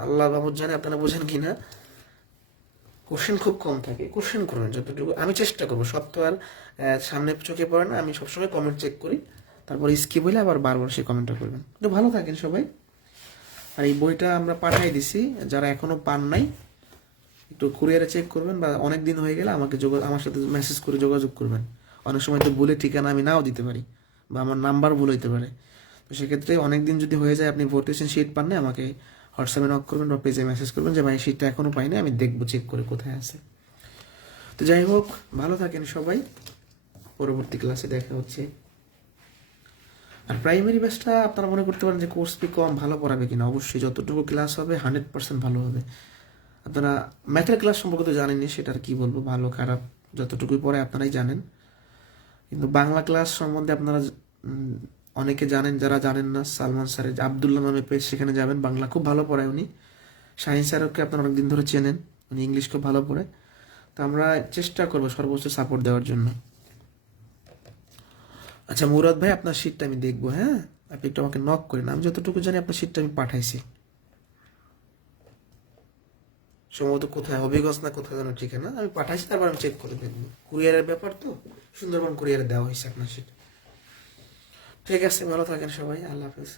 আল্লাহ বাবুর জানে আপনারা বোঝেন কিনা। কোশ্চেন খুব কম থাকে, কোশ্চেন করবেন যতটুকু, আমি চেষ্টা করবো। সব তো আর সামনে চোখে পড়ে না, আমি সবসময় কমেন্ট চেক করি, তারপর স্কিপ হইলে আবার বারবার সেই কমেন্টটা করবেন। তো ভালো থাকেন সবাই। আর এই বইটা আমরা পাঠাই দিছি, যারা এখনো পান নাই একটু কুরিয়ারে চেক করবেন, বা অনেক দিন হয়ে গেলে আমাকে আমার সাথে মেসেজ করে যোগাযোগ করবেন। অনেক সময় তো ভুলে ঠিকানা আমি নাও দিতে পারি, বা আমার নাম্বার ভুল হইতে পারে। তো সেক্ষেত্রে অনেক দিন যদি হয়ে যায় আপনি ভোটেশন শিট পান না, আমাকে হোয়াটসঅ্যাপে নক করবেন বা পেজে মেসেজ করবেন যে ভাই শিটটা এখনো পাইনি, আমি দেখবো চেক করে কোথায় আছে। তো যাই হোক, ভালো থাকেন সবাই, পরবর্তী ক্লাসে দেখা হচ্ছে। আর প্রাইমারি ব্যাচটা আপনারা মনে করতে পারেন যে কোর্স ফি কম, ভালো পড়াবে কিনা। অবশ্যই যতটুকু ক্লাস হবে 100% ভালো হবে। আপনারা ম্যাথের ক্লাস সম্পর্কে তো জানেনই, সেটা আর কি বলবো, ভালো খারাপ যতটুকুই পড়ে আপনারাই জানেন। কিন্তু বাংলা ক্লাস সম্বন্ধে আপনারা অনেকে জানেন, যারা জানেন না সালমান স্যারের আবদুল্লাহ নামে পেজ, সেখানে যাবেন। বাংলা খুব ভালো পড়ায় উনি। শাহিন স্যারকে আপনারা অনেকদিন ধরে চেনেন, উনি ইংলিশ খুব ভালো পড়ে। তো আমরা চেষ্টা করবো সর্বোচ্চ সাপোর্ট দেওয়ার জন্য। আচ্ছা মুরাদ ভাই, আপনার শিটটা আমি দেখবো। হ্যাঁ, আপনি একটু আমাকে নক করেন। আমি যতটুকু জানি আপনার শিটটা আমি পাঠাইছি, সম্ভবত কোথায়, হবিগঞ্জ না কোথায় যেন ঠিকানা, আমি পাঠাইছি, তারপর আমি চেক করে দেখবো। কুরিয়ারের ব্যাপার তো, সুন্দরবন কুরিয়ারে দেওয়া হয়েছে আপনার শিট। ঠিক আছে, ভালো থাকেন সবাই, আল্লাহ হাফেজ।